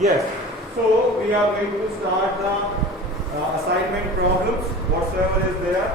Yes. So we are going to start the assignment problems. Whatsoever is there,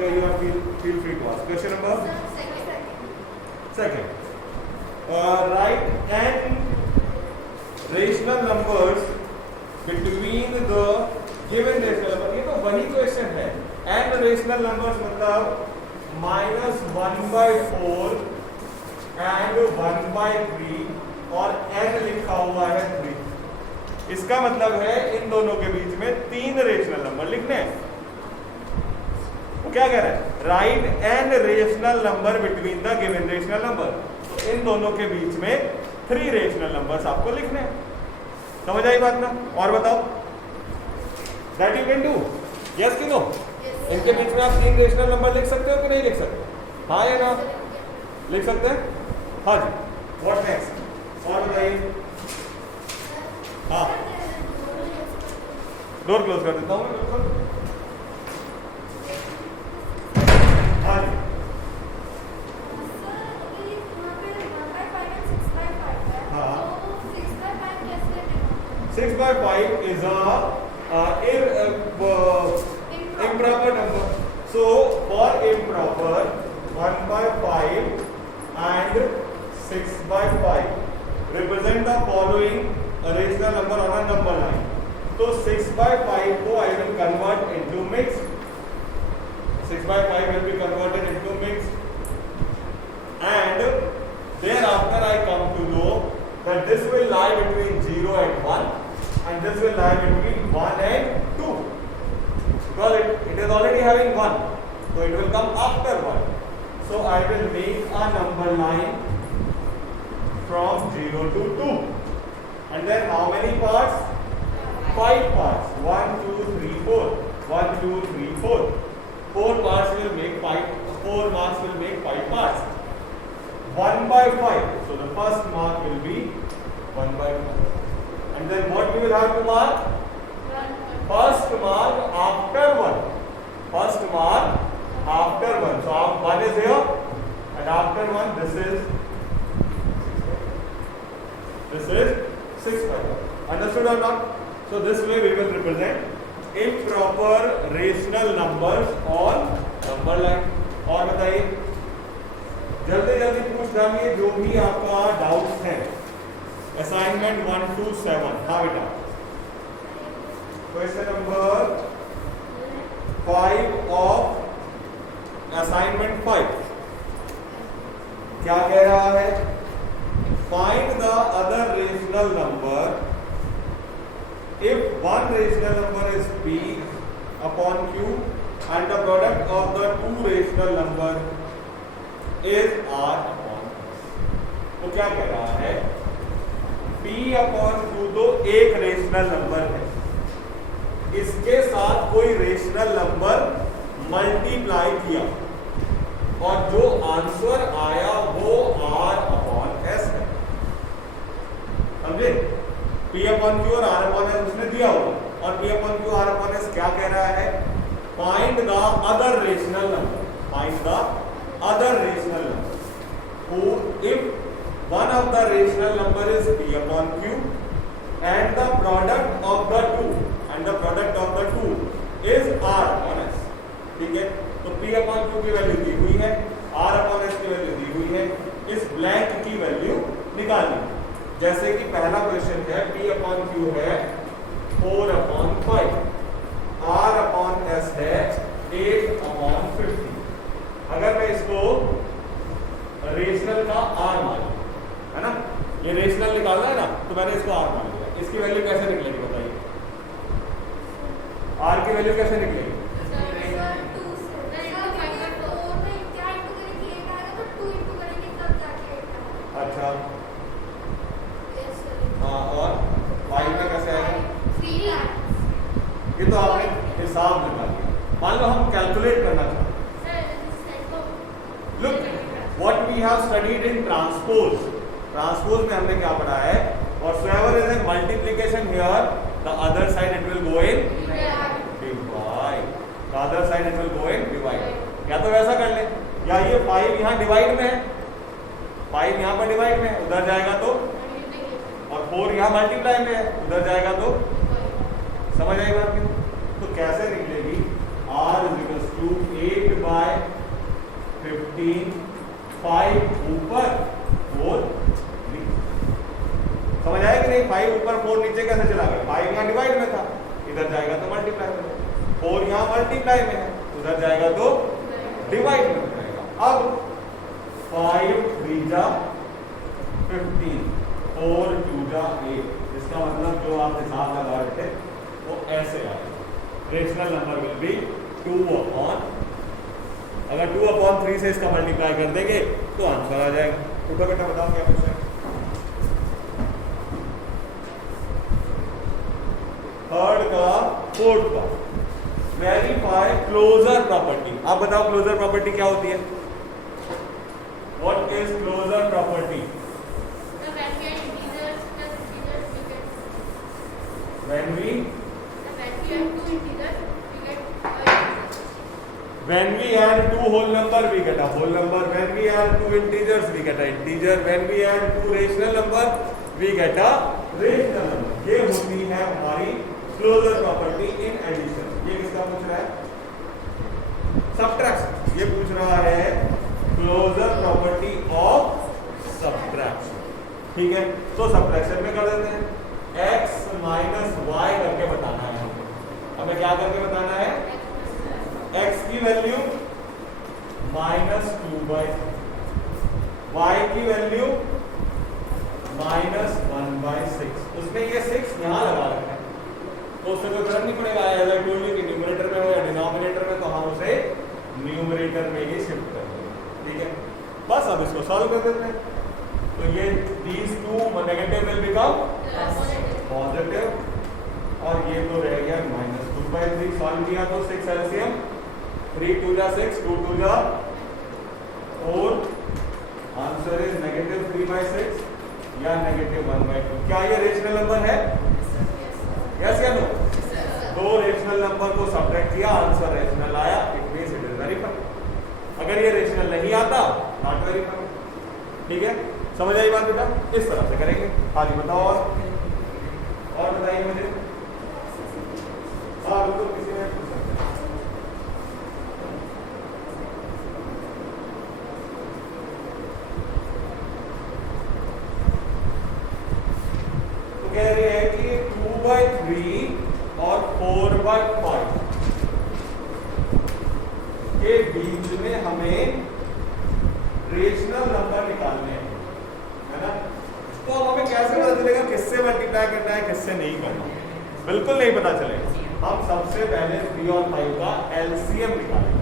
you are feel free to ask. Question number second. Write n rational numbers between the given rational number. ये तो वही question है. n rational numbers मतलब -1/4 and 1/3 और n लिखा हुआ है 3. इसका मतलब है इन दोनों के बीच में 3 रेशनल नंबर लिखने हैं. वो क्या कह रहा है? Right n rational number between the given rational number. तो इन दोनों के बीच में 3 रेशनल नंबर्स आपको लिखने हैं. समझ आई बात ना? और बताओ. That you can do. Yes कि नो? इनके बीच में आप 3 रेशनल नंबर लिख सकते हो कि नहीं लिख सकते? हाँ या ना? लिख सकते हैं? हाँ जी. What next? और बताइए. हाँ, डोर क्लोज कर देता हूँ मैं. बिल्कुल. हाँ जी. 6/5 is a improper number. So for improper 1/5 and 6/5 represent the following rational number on a number line. So 6/5 को I will convert into mixed. 6/5 will be converted into mixed, and thereafter I come to know that this will lie between 0 and 1, and this will lie between 1 and 2, because it is already having 1, so it will come after 1. So I will make a number line from 0 to 2, and then how many parts? 5 parts. 1 2 3 4. 1 2 3 4. 4 parts will make 5. 4 marks will make 5 parts. 1/5. So the first mark will be 1/5. And then what we will have to mark? First mark after 1. First mark after 1. So 1 is here, and after 1 this is 6/5. Understood or not? So this way we will represent improper rational numbers on number line. और बताइए, जल्दी जल्दी पूछ डालिए जो भी आपका doubts हैं. Assignment 1 to 7. हाँ बेटा. क्वेश्चन नंबर 5 ऑफ असाइनमेंट 5 क्या कह रहा है? Find the other rational number if one rational number is p upon q and the product of the two rational number is r upon s. तो क्या कह रहा है? p upon q तो एक रेशनल नंबर है, इसके साथ कोई रेशनल नंबर मल्टीप्लाई किया और जो आंसर आया वो r upon s है. समझे? P upon Q और R upon S उसने दिया होगा, और P upon Q R upon S क्या कह रहा है? Find the other rational number. Find the other rational number. Who, if one of the rational number is P upon Q and the product of the two is R upon S. ठीक है? तो P upon Q की value दी हुई है, R upon S की value दी हुई है. इस ब्लैंक की वैल्यू निकालनी. जैसे कि पहला क्वेश्चन है, P upon Q है 4/5, R upon S है 8/50. अगर मैं इसको रेशनल का R मान लूं, है ना, ये रेशनल निकालना है ना, तो मैंने इसको R मान लिया. इसकी वैल्यू कैसे निकलेगी बताइए? R की वैल्यू कैसे निकलेगी? अच्छा. हाँ, और y में कैसे आएगा? ये तो आपने हिसाब लगा दिया. मान लो हम कैलकुलेट करना चाहते हैं. Look, what we have studied in transpose. Transpose में हमने क्या पढ़ा है? Whatsoever is a multiplication here, the other side it will go in divide. The other side it will go in divide. या तो वैसा कर ले, या ये 5 यहाँ डिवाइड में है, 5 यहाँ पर डिवाइड में, उधर जाएगा तो और 4 यहाँ मल्टीप्लाई में है, उधर जाएगा तो समझ आएगी बात नहीं? तो कैसे निकलेगी? R = 8/15, 5 ऊपर 4 नीचे। समझ आया कि नहीं? 5 ऊपर 4 नीचे कैसे चला गया? 5 यहाँ डिवाइड में था, इधर जाएगा तो मल्टीप्लाई में। 4 यहाँ मल्टीप्लाई में है, उधर जाएगा तो डिवाइड में जाएगा। अब 5 3 जा 15, 4 2 जा 8। इसका मतलब जो आप हिसाब लगा रहे थे वो ऐसे आएगा। रेशनल नंबर विल बी 2/, अगर 2/3 से इसका मल्टीप्लाई कर देंगे तो आंसर आ जाएगा। उठो बेटा बताओ क्या क्वेश्चन है। थर्ड का फोर्थ का वेरीफाई क्लोजर प्रॉपर्टी। आप बताओ क्लोजर प्रॉपर्टी क्या होती है? What is closure property? When we add two whole number, we get a whole number. When we add two integers, we get a integer. When we add two rational number, we get a rational number. ये होती है हमारी closure property in addition. ये किसका पूछ रहा है? Subtraction. ये पूछ रहा है क्लोजर प्रॉपर्टी ऑफ सब्ट्रैक्शन। ठीक है, तो सब्ट्रैक्शन में कर देते हैं। x माइनस वाई करके बताना है हमें। हमें क्या करके बताना है? x की वैल्यू -2/, y की वैल्यू -1/6। उसने ये 6 यहाँ लगा रखा है तो उससे कोई फर्क नहीं पड़ेगा। एज आई टोल्ड यू कि न्यूमरेटर में हो या डिनोमिनेटर में, तो हम उसे न्यूमरेटर में ही शिफ्ट कर देंगे। ठीक है, बस अब इसको सॉल्व कर देते हैं। तो ये these two negative will become positive और ये तो रह गया -2/3। सॉल्व किया तो 6 एलसीएम, 3 2 जा 6, 2 2 जा 4। आंसर इज -3/6 या -1/2। क्या ये रेशनल नंबर है? यस या नो? दो रेशनल नंबर को सब्ट्रैक्ट किया, आंसर रेशनल आया, it means it is verified. अगर ये रेशनल नहीं आता, नॉट वेरीफाइड। ठीक है, समझ आई बात बेटा? इस तरह से करेंगे। हाँ जी बताओ और बताइए मुझे। हाँ बिल्कुल, किसी ने पूछ सकते हैं। तो कह रहे हैं कि 2/3 और 4/5 के बीच में हमें रेशनल नंबर निकालने हैं, है ना? तो अब हमें कैसे पता चलेगा किससे मल्टीप्लाई करना है किससे नहीं करना? बिल्कुल नहीं पता चलेगा। हम सबसे पहले 3 और 5 का एलसीएम निकालेंगे।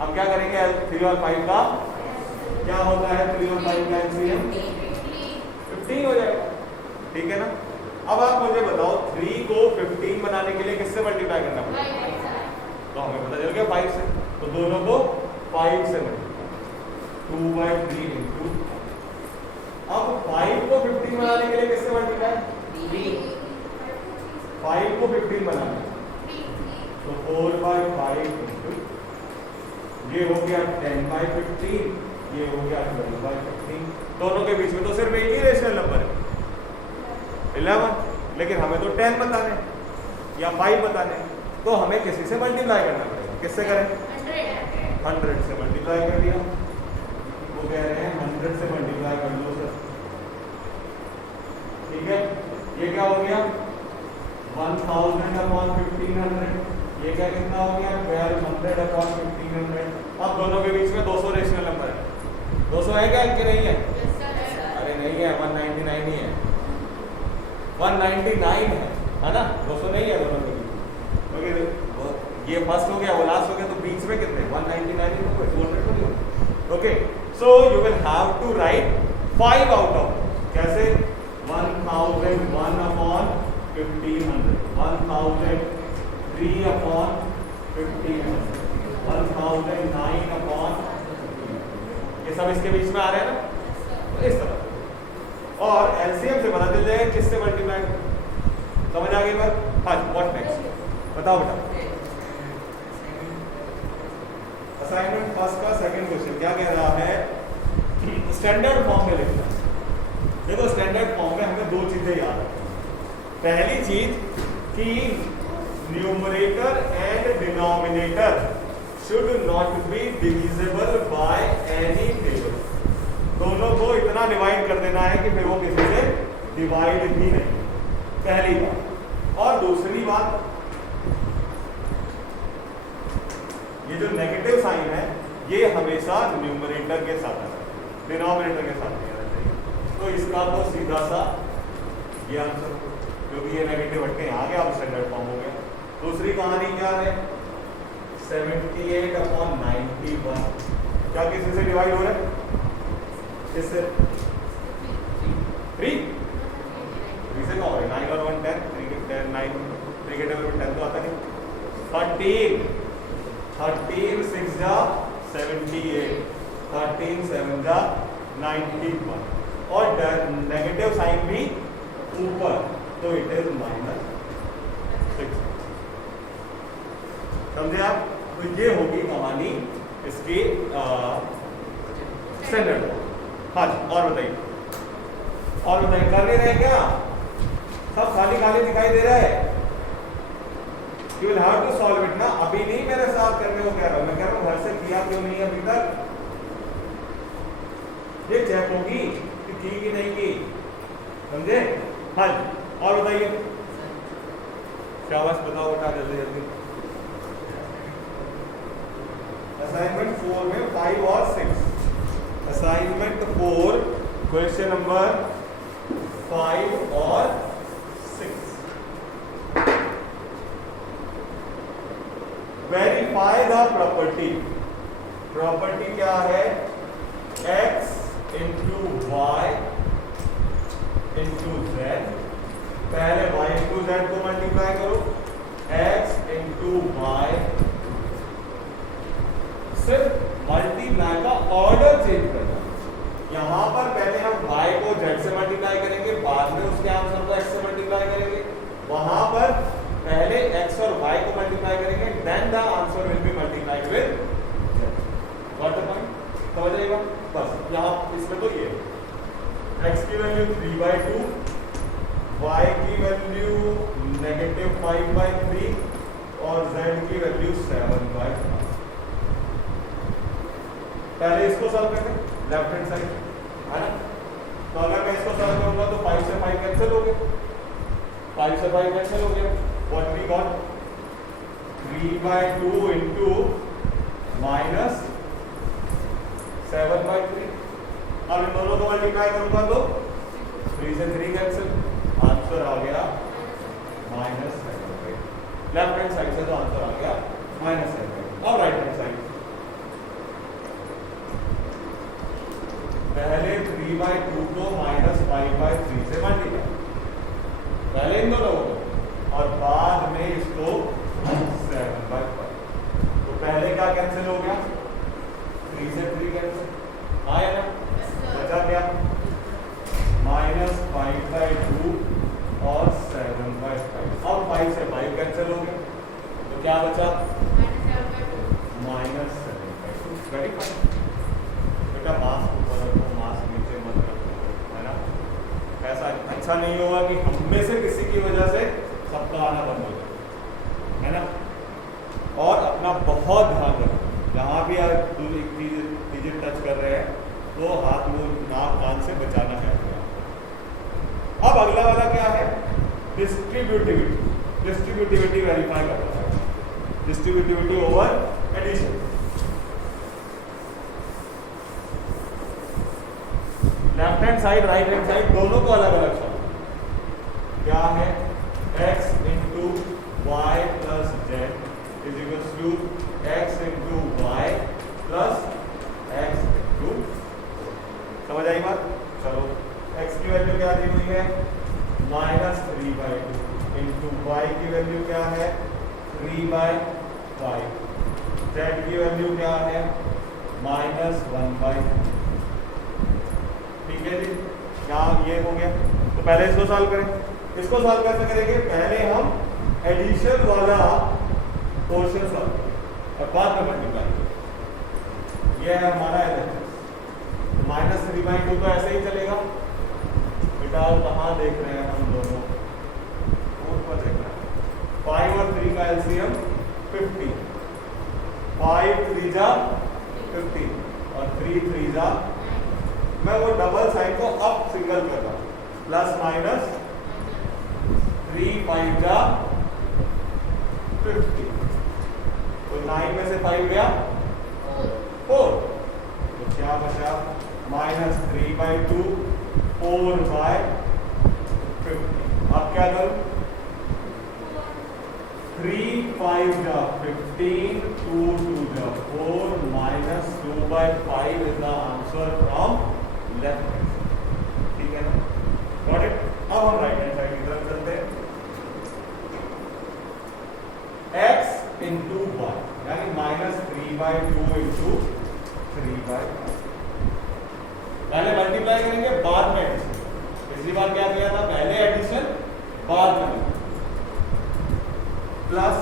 हम क्या करेंगे? 3 और 5 का क्या होता है? 3 और 5 का एलसीएम 15 हो जाएगा। ठीक है ना? अब आप मुझे बताओ 3 को 15 बनाने के लिए किससे मल्टीप्लाई करना पड़ेगा? तो हमें पता चल गया 5 से, तो दोनों को 5 से मल्टीप्लाई, 2/3 इंटू। अब 5 को 15 बनाने के लिए किससे मल्टीप्लाई? 5 को 15 बनाना तो 4/5 इंटू, ये हो गया 10/15, ये हो गया 12/15। दोनों के बीच में तो सिर्फ एक ही रेशनल नंबर है 11, लेकिन हमें तो 10 बताने या 5 बताने, तो हमें किसी से मल्टीप्लाई करना पड़ेगा। किससे करें? 100 से मल्टीप्लाई कर दिया। वो कह रहे हैं 100 से मल्टीप्लाई कर लो सर। ठीक है, ये क्या हो गया? 1000/1500। ये क्या कितना हो गया? 1200/1500। अब दोनों के बीच में 200 रेशनल नंबर है। 200 है क्या कि नहीं है? अरे नहीं है, 199 ही है। 199 है ना? 200 नहीं है दोनों के बीच, क्योंकि ये फर्स्ट हो गया वो लास्ट हो गया, तो बीच में कितने? 199 ही होगा, 200 तो नहीं होगा। Okay, so you will have to write 5 out of, कैसे? 1001/1500, 1003/1500, 1009/1500, ये सब इसके बीच में आ रहे हैं ना? तो इस तरह, और एलसीएम से पता चल जाएगा किससे मल्टीप्लाई। समझ आ गई बात? हाँ, व्हाट नेक्स्ट? बताओ बेटा। असाइनमेंट फर्स्ट का सेकंड क्वेश्चन क्या कह रहा है? स्टैंडर्ड फॉर्म में लिखना। देखो स्टैंडर्ड फॉर्म में हमें हमें दो चीजें याद रखनी। पहली चीज कि numerator and denominator should not be divisible by any table. दोनों को इतना डिवाइड कर देना है कि फिर वो किसी से डिवाइड ही नहीं, पहली बात। और दूसरी बात, ये जो नेगेटिव साइन है ये हमेशा न्यूमरेटर के साथ है, डिनोमिनेटर के साथ नहीं आना चाहिए। तो इसका तो सीधा सा ये आंसर, क्योंकि ये नेगेटिव हट के यहाँ आ गया, अब स्टैंडर्ड फॉर्म हो गया। दूसरी कहानी क्या है, 78/91 क्या किसी से डिवाइड हो रहा है? किससे? 3 से कौन है? 9 और 1 10, 3 के 10 9, 3 के टेबल में 10 तो आता नहीं। 13 6 जा 78, 13 7 जा 91 और नेगेटिव साइन भी ऊपर, तो इट इज -6। समझे आप? तो ये होगी कहानी इसकी स्टैंडर्ड। हाँ जी, और बताइए, और बताइए, कर नहीं रहे क्या? सब खाली खाली दिखाई दे रहा है। You will have to solve it ना। अभी नहीं मेरे साथ करने को कह रहा हूं, मैं कह रहा हूं घर से किया क्यों नहीं अभी तक। ये चेक होगी कि की नहीं की, समझे? हाँ जी, और बताइए, शाबाश, बताओ बेटा जल्दी जल्दी। असाइनमेंट 4 में 5 और 6, असाइनमेंट 4 क्वेश्चन नंबर 5 और 6। Verify the property. प्रॉपर्टी क्या है? x into y into z. पहले y इंटू जेड को मल्टीप्लाई करो, x इंटू वाई। सिर्फ मल्टीप्लाई का ऑर्डर चेंज करना। यहां पर पहले हम y को z से मल्टीप्लाई करेंगे, बाद में उसके आंसर को x से मल्टीप्लाई करेंगे। वहां पर पहले x और y को मल्टीप्लाई करेंगे, then the answer will be multiplied with z। What the point? समझ आएगा? बस यहाँ इसमें तो ये x की वैल्यू 3/2, y की वैल्यू -5/3 और z की वैल्यू 7/5। पहले इसको सॉल्व करते हैं, लेफ्ट हैंड साइड है ना। तो अगर मैं इसको सॉल्व करूंगा तो 5 से 5 कैंसिल हो गए, 5 से 5 कैंसिल हो गया। What we got? 3/2 into -7/3। अब इन दोनों को मल्टीप्लाई करूंगा तो 3 से 3 कैंसिल, आंसर आ गया -7/3। लेफ्ट हैंड साइड से तो आंसर आ गया -7/3। और राइट हैंड साइड पहले 3/2 को -5/3 से मल्टीप्लाई, पहले इन दोनों को और बाद में इसको 7/5। तो पहले क्या कैंसिल हो गया? 3 से 3 कैंसिल आया ना, बचा क्या? -5/2 और 7/5। अब 5 से 5 कैंसिल हो गया, तो क्या बचा? -7/2। वेरी फाइन बेटा, मास ऊपर रखो, मास नीचे मत रखो, है ना। ऐसा अच्छा नहीं होगा कि हम में से किसी की वजह से सबका आना बंद हो जाए, है ना। और अपना बहुत ध्यान रखो, जहाँ भी आप चीजें टच कर रहे हैं तो हाथ मुंह नाक कान से बचाना है। अब अगला वाला क्या है? डिस्ट्रीब्यूटिविटी। डिस्ट्रीब्यूटिविटी वेरीफाई करना है, distributivity over addition. Left hand side right hand side दोनों को अलग अलग सॉल्व। क्या है? x into y plus z is equals to x into y plus x into. समझ आई बात? चलो, x की वैल्यू क्या दी हुई है? -3/2 इंटू वाई की वैल्यू क्या है? 3/5। जेड की वैल्यू क्या है? -1/3। ठीक है जी, क्या ये हो गया? तो पहले इसको सॉल्व करें। इसको सॉल्व कैसे करेंगे? पहले हम एडिशन वाला पोर्शन सॉल्व करें और बाद में मल्टीप्लाई करें। ये है हमारा एलएचएस। -3/2 तो ऐसे ही चलेगा, बेटा कहाँ देख रहे हैं हम दोनों, बोर्ड पर देख रहे हैं। 5 और 3 का एलसीएम 50, 5 3 जा 50 और 3 3 जा, मैं वो डबल साइन को अब सिंगल कर रहा हूँ, प्लस माइनस 3 5 जा 50, तो 9 में से 5 गया 4, तो क्या बचा माइनस 3/2 4/50। अब क्या करूं, 3 5 जा 15, 2 2 जा 4 minus 2/5 is the answer from left hand side. ठीक है ना, गॉट इट। अब हम राइट हैंड साइड की तरफ चलते हैं। x इंटू y यानी माइनस 3/2 इंटू 3/5। पहले मल्टीप्लाई करेंगे बाद में एडिशन। पिछली बार क्या किया था, पहले एडिशन बाद में, प्लस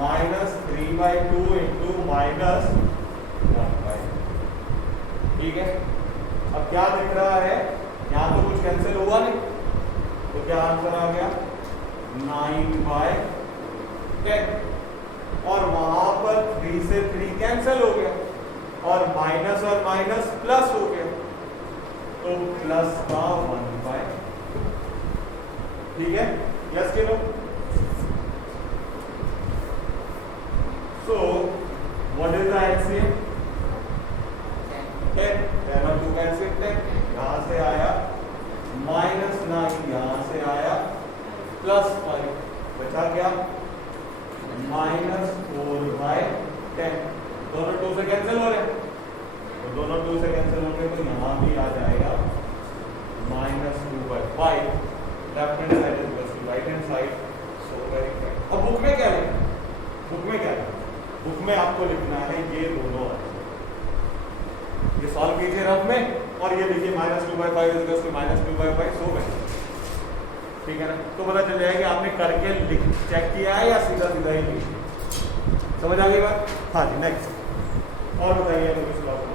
माइनस 3/2 इंटू माइनस 1/5। ठीक है, अब क्या दिख रहा है, यहां तो कुछ कैंसिल हुआ नहीं, तो क्या आंसर आ गया 9/10, और वहां पर 3 से 3 कैंसिल हो गया और माइनस प्लस हो गया, तो प्लस का 1/2। ठीक है, यस के no. So what is the LCM, 10, 10 और 2 कैंसिल, 10 यहां से आया, माइनस 9 यहां से आया, प्लस 5 बचा क्या माइनस 4/10। दोनों 2 से कैंसिल हो रहे हैं, तो दोनों 2 से कैंसिल होंगे, तो यहाँ भी आ जाएगा minus 2/5। Left hand side is equal to right hand side, so very correct. अब बुक में क्या लिखना है, बुक में क्या है, बुक में आपको लिखना है ये दोनों, ये सॉल्व कीजिए रफ में, और ये लिखिए minus 2/5 is equal to minus 2/5, so very. ठीक है ना, तो पता चल जाएगा आपने करके चेक किया है या सीधा सीधा ही लिखा। समझ आ गई बात। हाँ जी, नेक्स्ट और बताइए तो कुछ बात हमारी।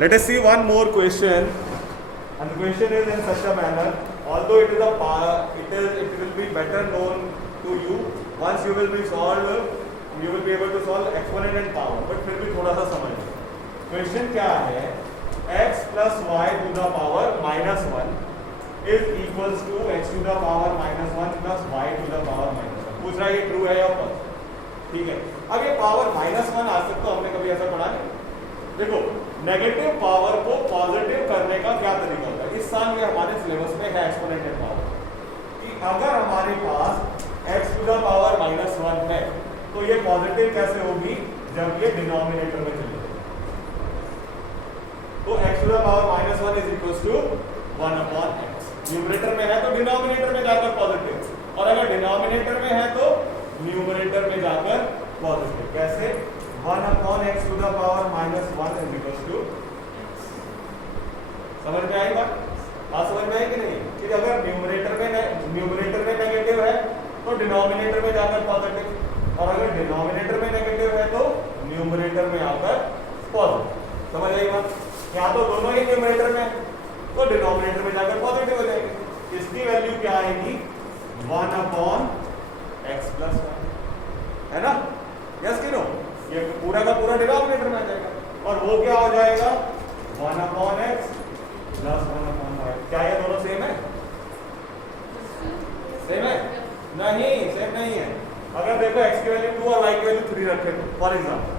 Let us see one more question, and the question is in such a manner. Although it will be better known to you once you will be able to solve exponent and power, but फिर भी थोड़ा सा समझ लो। Question क्या है, x plus y to the power minus 1 is equals to x to the power minus 1 plus y to the power minus 1। पूछ रहा है ये ट्रू है या फॉल्स। ठीक है, अब ये पावर -1 आज तक तो हमने कभी ऐसा पढ़ा नहीं। देखो, नेगेटिव पावर को पॉजिटिव करने का क्या तरीका होता है, इस साल ये हमारे सिलेबस में है एक्सपोनेंशियल पावर, कि अगर हमारे पास x to the power -1 है तो ये पॉजिटिव कैसे होगी, जब ये डिनोमिनेटर में चले जाएगी। तो x to the power -1 is equal to 1/x। Numerator में है तो डिनोमिनेटर में जाकर पॉजिटिव, और अगर डिनोमिनेटर में है तो न्यूमरेटर में जाकर पॉजिटिव। कैसे, 1/x to the power -1 is equal to, समझ में आई बात, बात समझ में आई कि नहीं, कि अगर न्यूमरेटर में नेगेटिव है तो डिनोमिनेटर में जाकर पॉजिटिव, और अगर डिनोमिनेटर में नेगेटिव है तो न्यूमरेटर में आकर पॉजिटिव। समझ आई बात, यहाँ तो दोनों ही न्यूमरेटर में तो डिनोमिनेटर में जाकर पॉजिटिव हो जाएंगे। इसकी वैल्यू क्या आएगी, 1/x + 1, है ना, यस कि नो। ये पूरा का पूरा डिनोमिनेटर में आ जाएगा, और वो क्या हो जाएगा 1/x + 1/y। क्या ये दोनों सेम है, सेम है, नहीं सेम नहीं है। अगर देखो x की वैल्यू 2 और y की वैल्यू 3 रखे तो फॉर एग्जांपल,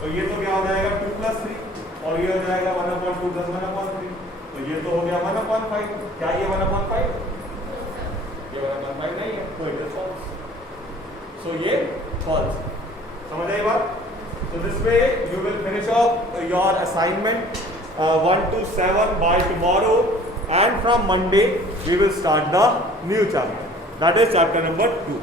तो ये तो क्या हो जाएगा 2 + 3, और ये हो जाएगा 1/2 + 1/3, तो ये तो हो गया 1/5। क्या ये 1/5, ये 1/5 नहीं है, तो इट इज फॉल्स। सो ये फॉल्स। समझ आई बात। So this way you will finish off your assignment 1 to 7 by tomorrow, and from Monday we will start the new chapter, that is chapter number 2.